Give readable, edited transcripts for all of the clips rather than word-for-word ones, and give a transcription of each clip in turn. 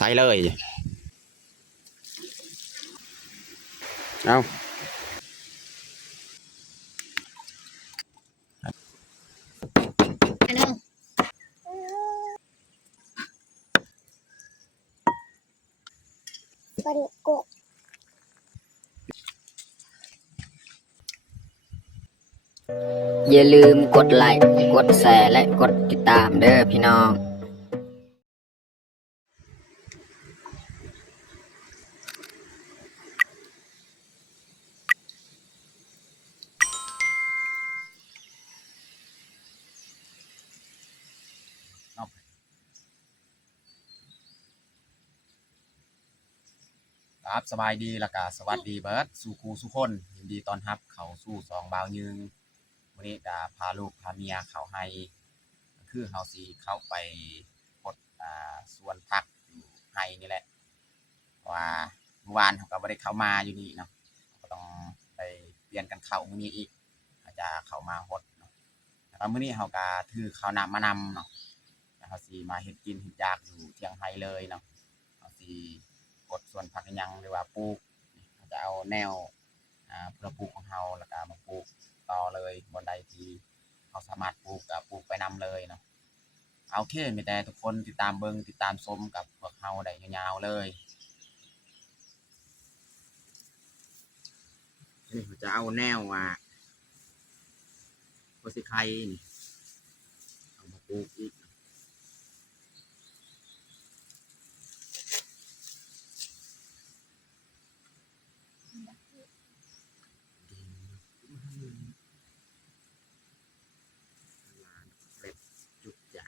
ใส่เลยเอาอย่าลืมกดไลค์กดแชร์และกดติดตามเด้อพี่น้องครับสบายดีแล้วก็สวัสดีเบิร์ดสู่ครูสุคนยินดีต้อนรับเข้าสู่สองบ่าวยึงวันนี้ก็พาลูกพาเมียเข้าให้คือเฮาสิเข้าไปกดสวนผักอยู่ให้นี่แหละว่าเมื่อวานเขาก็บ่ได้เข้ามาอยู่นี่เนาะก็ต้องไปเปลี่ยนกันเข้ามื้อนี้อีกอาจจะเข้ามาฮดเนาะแล้วก็มื้อนี้เฮาก็ถือข้าวน้ำมานำเนาะแล้วเฮาสิมาเฮ็ดกินเฮ็ดอยากอยู่เที่ยงไห้เลยเนาะเฮาสิกดสวนผักอิหยังหรือว่าปลูกจะเอาแนวเพื่อปลูกของเฮาแล้วก็มาปลูกต่อเลยบนใดที่เฮาสามารถปลูกก็ปลูกไปนำเลยเนาะโอเคมีแต่ทุกคนติดตามเบิ่งติดตามชมกับพวกเฮาได้ยาวๆเลยนี่จะเอาแนวโพสิไคนี่เอามาปลูกอีกจุดจา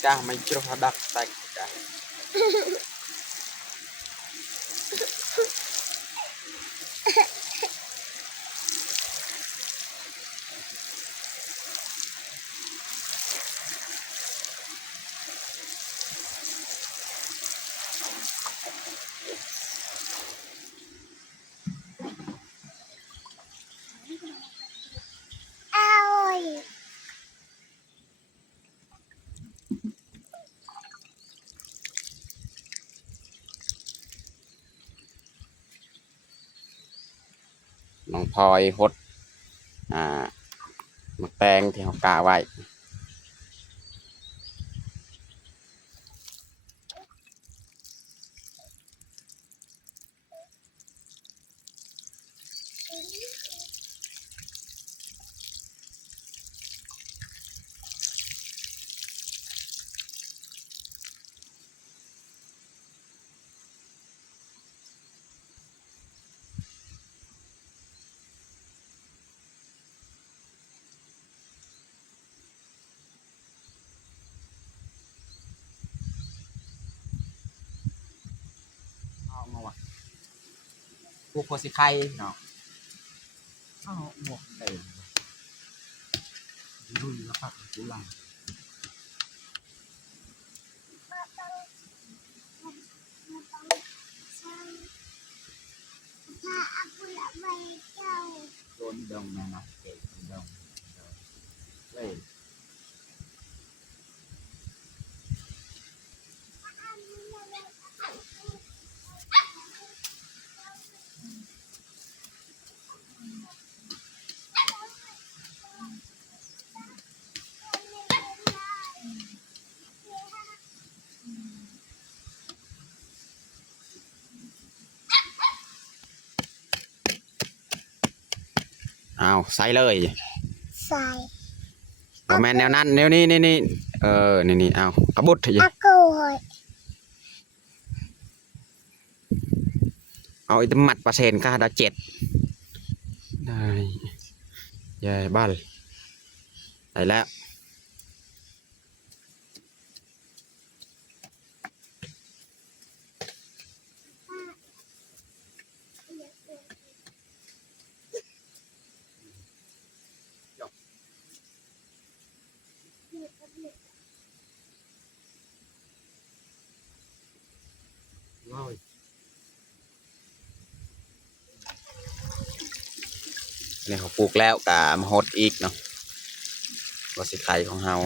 Kah majruh hadak tak kah.น้องพลอยหดมะแตงที่เขากาไว้พวกโพสิไคเนาะหมวกเต็มรุ่นแล้วผักกุหลาบโดนดงนะเนาะเก่งดงเลย เอาใส่เลย ใส่ บ่แม่นแนวนั้นแนวนี้นี่นี่เอากระบุดเถอะ อากูหอย เอาไอ้ตมัดเปอร์เซ็นต์ค่าดา7ได้ยายบ้านได้แล้วนี่เขาปลูกแล้วกะมาหดอีกเนาะว่าสิไข่ของเฮา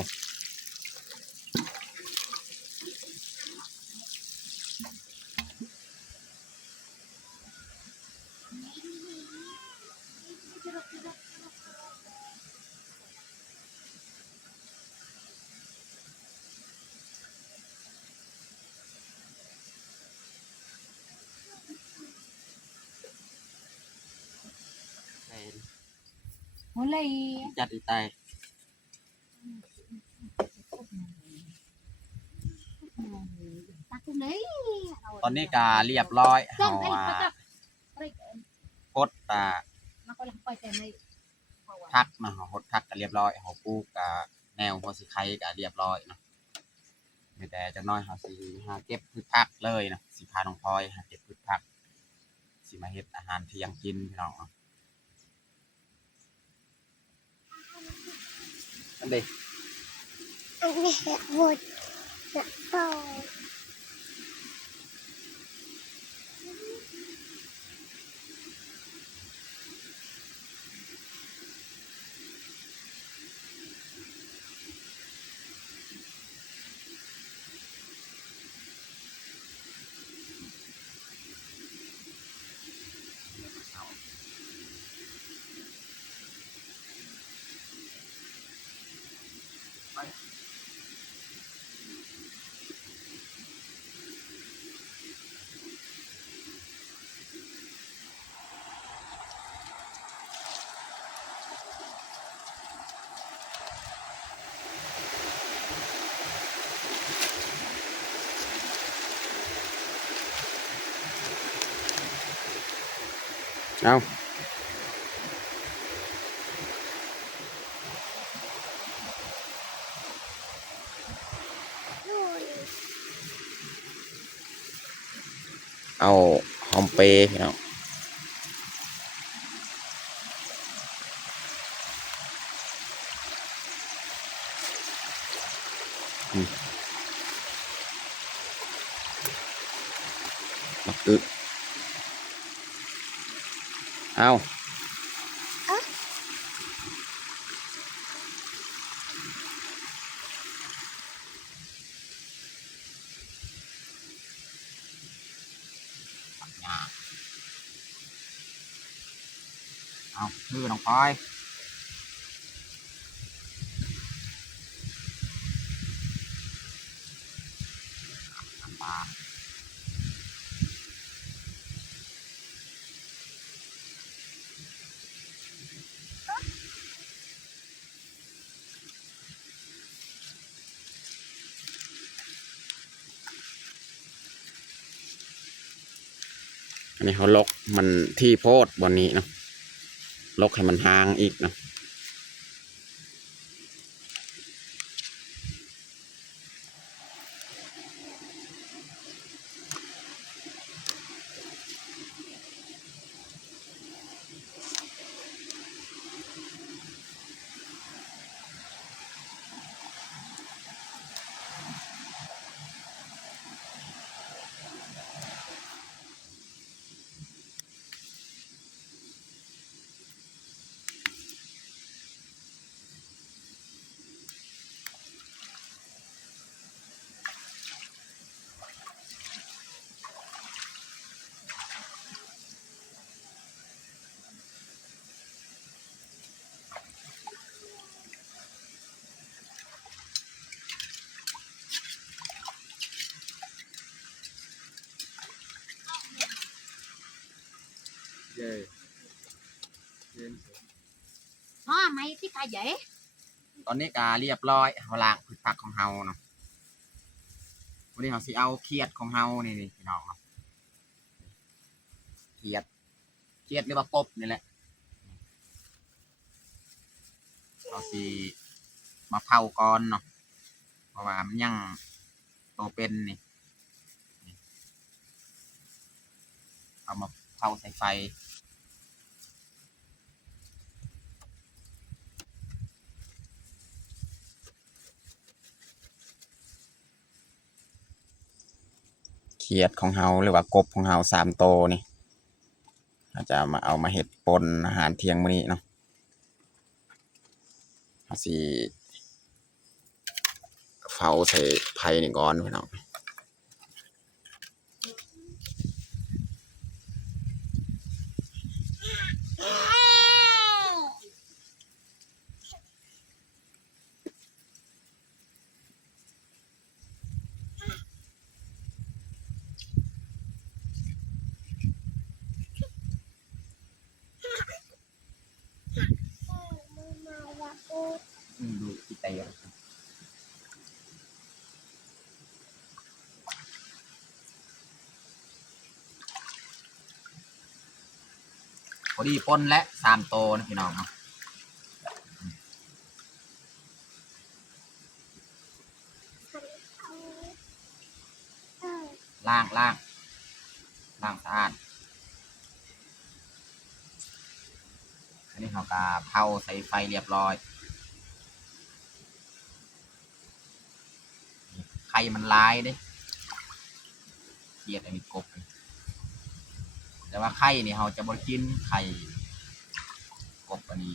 จัดอีไต ตอนนี้กาเรียบร้อยเฮาพดทักมาเฮาพดทักก็เรียบร้อยเฮาปลูกกะแนวหัวสิไข่ก็เรียบร้อยเนาะมีแต่จักหน้อยเฮาสิหาเก็บพืชผักเลยเนาะสิพาน้องพลอยหาเก็บพืชผักสิมาเฮ็ดอาหารเที่ยงกินพี่น้องเนาะอันเด้ อันนี้หมดนะพ่อ เอา นู่น เอาหอมเปรย์พี่น้องบักอึเอาเอาชื่อน้องพลอยน้ำปลาอันนี้เขาลกมันที่โพดบนนี้เนาะลกให้มันห่างอีกเนาะ mày cái cà dễ ตอนนี้กาเรียบร้อยเฮาล้างพืชผักของเฮาเนาะวันนี้เฮาสิเอาเขียดของเฮานี่พี่น้องเนาะเขียดหรือว่ากบนี่แหละเราสิมาเผาก่อนเนาะเพราะว่ามันยังโตเป็นนี่เอามาเผาใส่ไฟเขียดของเฮาหรือว่ากบของเฮา3 โตนี่เราจะมาเอามาเฮ็ดปนอาหารเที่ยงมื้อนี้เนาะเอาสิเผาใส่ไฟนี่ก่อนพี่น้องดูกี่เตยพอดีปนและ3 โตนะพี่น้องเนาะล้างสะอาดอันนี้เขาก็เผาใส่ไฟเรียบร้อยไข่มันลายเด้เขียดอันนี้กบแต่ว่าไข่นี่เขาจะบ่กินไข่กบอันนี้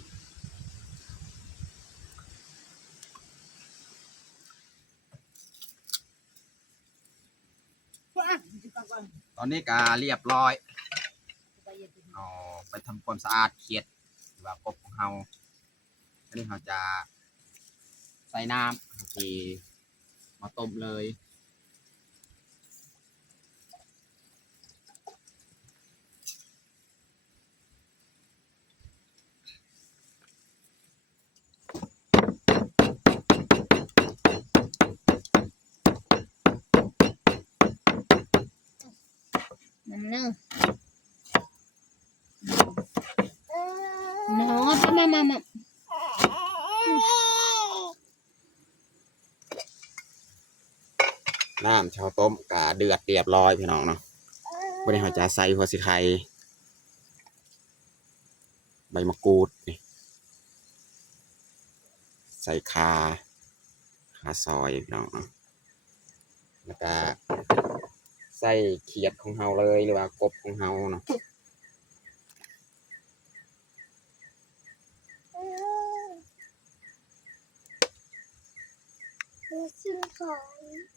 ตอนนี้ก็เรียบร้อยเอาไปทำความสะอาดเขียดหรือว่ากบของเราอันนี้เขาจะใส่น้ำที่มาต้มเลยnó mà น้ำชาวต้มกะเดือดเรียบร้อยพี่น้องเนาะวันนี้เราจะใส่หัวสิไข่ใบมะกรูดนี่ใส่ข่าซอยพี่น้องเนาะแล้วก็ใส่เขียดของเฮาเลยหรือว่ากบของเฮาเนาะ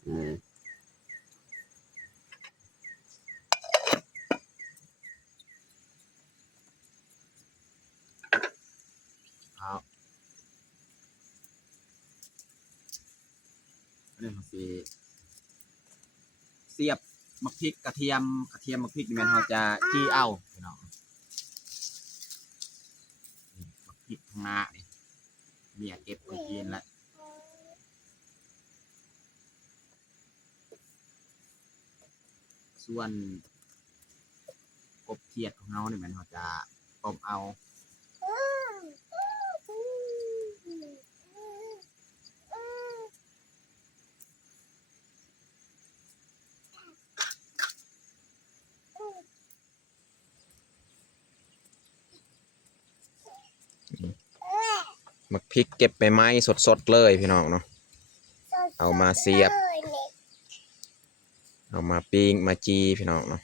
อืมเอาเรื่องของสีเสียบมะพริกกระเทียมมะพริกนี่แม่นเราจะจี้เอาพี่น้องมะพริกข้างหน้านี่เมียเก็บไว้กินละส่วนกบเขียดของเราเนี่ยแม่นเราจะต้มเอามักพริกเก็บไปไม้สดๆเลยพี่น้องเนาะเอามาเสียบเอามาปิ้งมาจีพี่น้องเนาะ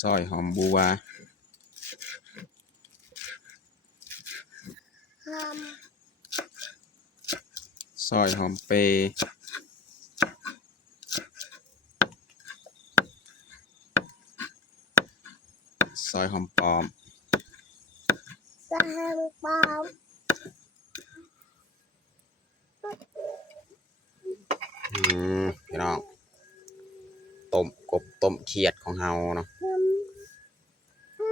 ซอยหอมบัวซอยหอมเปรย์ซอยหอมปลอม พี่น้องต้มกบต้มเขียดของเฮาเนาะ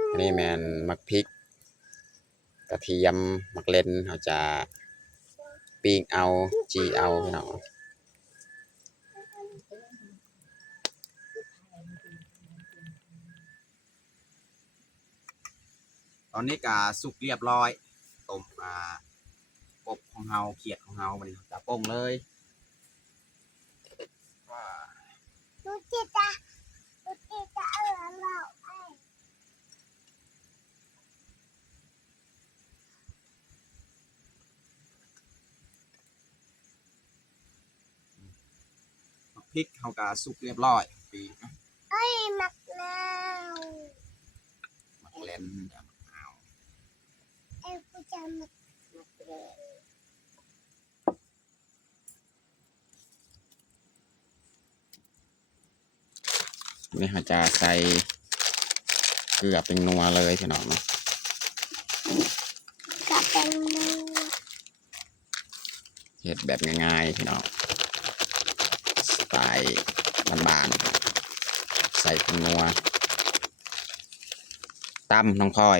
อันนี้แมนมักพริกกระเทียมมักเล่นเราจะปิ้งเอาจีเอาพี่น้องตอนนี้ก็สุกเรียบร้อยต้มกบของเฮาเขียดของเฮาวันนี้จะป้งเลยดูจิตาดูจิตาเราไอ้ พริกเฮาก็สุกเรียบร้อยปิ้ง ไอ้มักนาว มักเล่นเดี๋ยวมักเอา ไอ้กูจะมักเล่น นี่เราจะใส่เกลือเป็นนัวเลยพี่น้องเนาะ กับเป็นมือ เฮ็ดแบบง่ายๆพี่น้องสไตล์บ้านๆใส่เป็นนัวตำน้องพลอย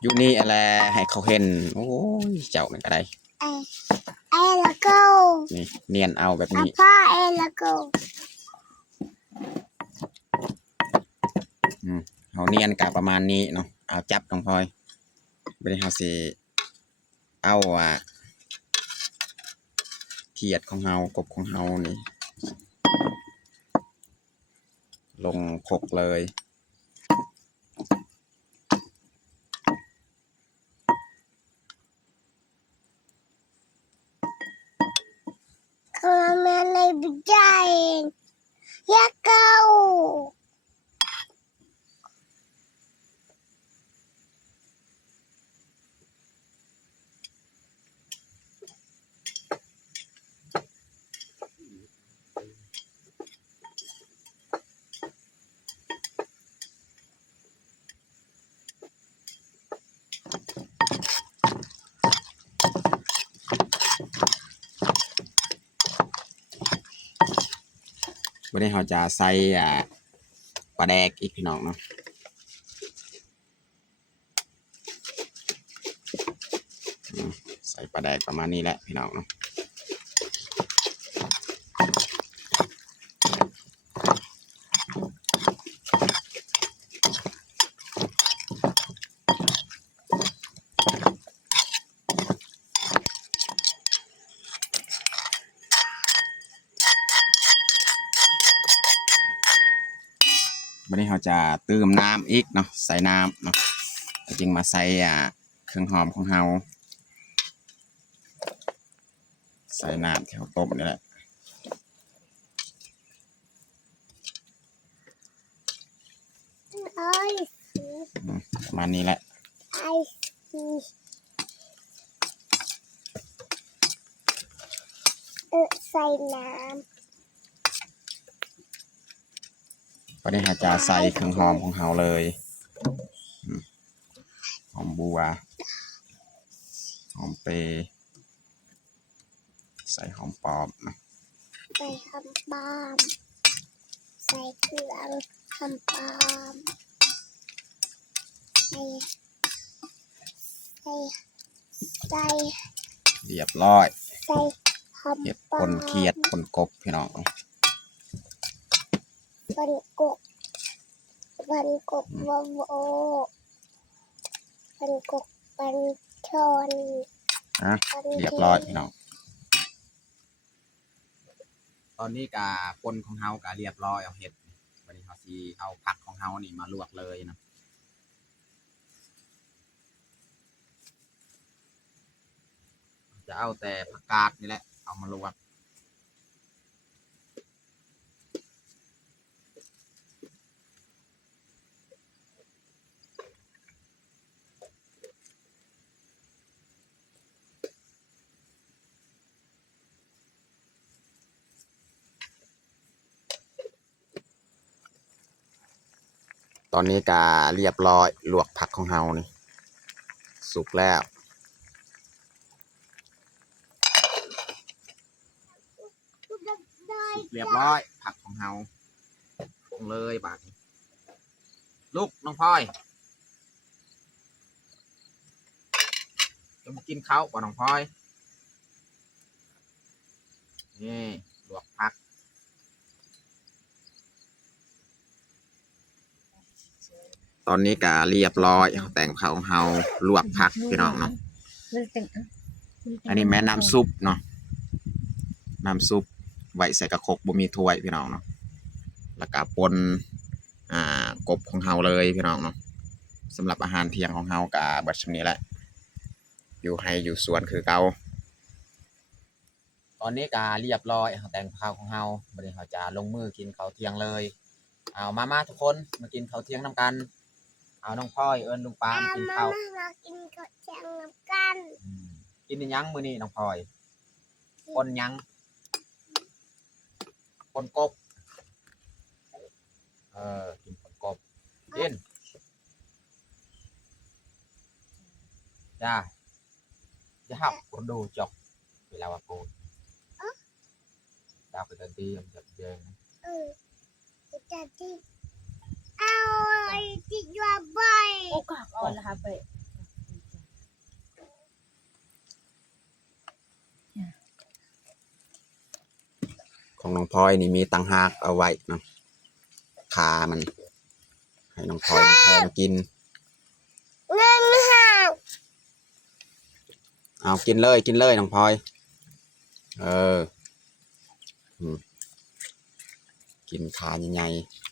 อยู่นี่อะไรให้เขาเห็นโอ้ยเจ้านี่ก็ได้ ไอ้ละกู นี่เนียนเอาแบบ อา นี้ พ่อไอ้ละกู เขาเนียนกับประมาณนี้เนาะเอาจับน้องพลอยไม่ได้เขาสิเอาเขียดของเฮากบของเฮานี่ลงพกเลย คือแม่ในบิจายยากู วันนี้เราจะใส่ปลาแดกอีกพี่น้องเนาะใส่ปลาแดกประมาณนี้แหละพี่น้องเนาะวันนี้เราจะเติมน้ำอีกเนาะใส่น้ำเนาะจริงมาใส่เครื่องหอมของเราใส่น้ำที่เราต้มนี่แหละ ไอ้ ประมาณนี้แหละ ไอ้ใส่น้ วันนี้เราจะใส่เครื่องหอมของเราเลยหอมบัวหอมเปรย์ใส่หอมปอมนะ ำใส่คำปามใส่เครื่องคำปามใส่ใส่ เรียบร้อย ใส่ค เห็ด ำ ป ปาม นเขียดปนกบพี่น้อง วันกบวันกบวะโววันกบวันชน เรียบร้อยพี่น้องตอนนี้กาปนของเฮากาเรียบร้อยเอาเห็ดวันนี้เขาสิเอาผักของเฮานี่มาลวกเลยนะจะเอาแต่ผักกาดนี่แหละเอามาลวกตอนนี้กาเรียบร้อยลวกผักของเฮานี่สุกแล้ว เรียบร้อยผักของเฮาลงเลยบาดนี้ลูกน้องพลอยจะมากินข้าวบ่น้องพลอยนี่ลวกผักตอนนี้ก็เรียบร้อยแต่งข้าวของเฮาลวกผักพี่น้องเนาะอันนี้แม่น้ำซุปเนาะน้ำซุปไว้ใส่กระคกบ่มีถ้วยพี่น้องเนาะแล้วก็ปนกบของเฮาเลยพี่น้องเนาะสำหรับอาหารเที่ยงของเฮากับเบิดชำนี้แหละอยู่ให้อยู่สวนคือเก่าตอนนี้ก็เรียบร้อยแต่งข้าวของเฮาบัดนี้เฮาจะลงมือกินข้าวเที่ยงเลยเอามาทุกคนมากินข้าวเที่ยงนำกันเอาน้องพลอยเอิ้นลุงปามกินข้าว มากินข้าวเที่ยงน้ำกัน กินอีหยังมื้อนี้น้องพลอยปนหยังปนกบกินปนกบกินจ้าจะหับกระดูจอกเวลาว่าโกนดาวไปตันตีมันจะเยิง จะที่เอาที่ยัวบ่อย โอ้กากอ่อนละค่ะไป ของน้องพลอยนี่มีตังหากเอาไว้เนาะคามันให้น้องพลอยน้องแทนกิน เงินหัก เอากินเลยน้องพลอยกินขาใหญ่ๆ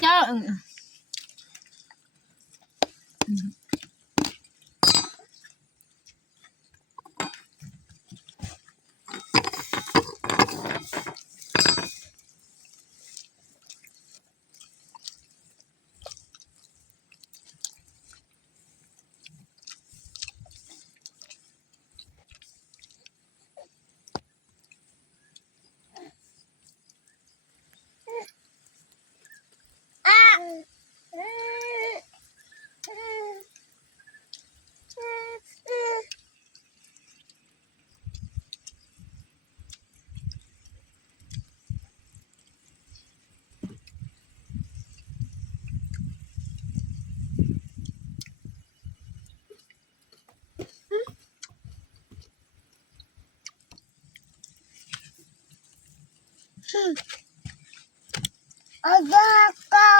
เจ้าเอายาเก่า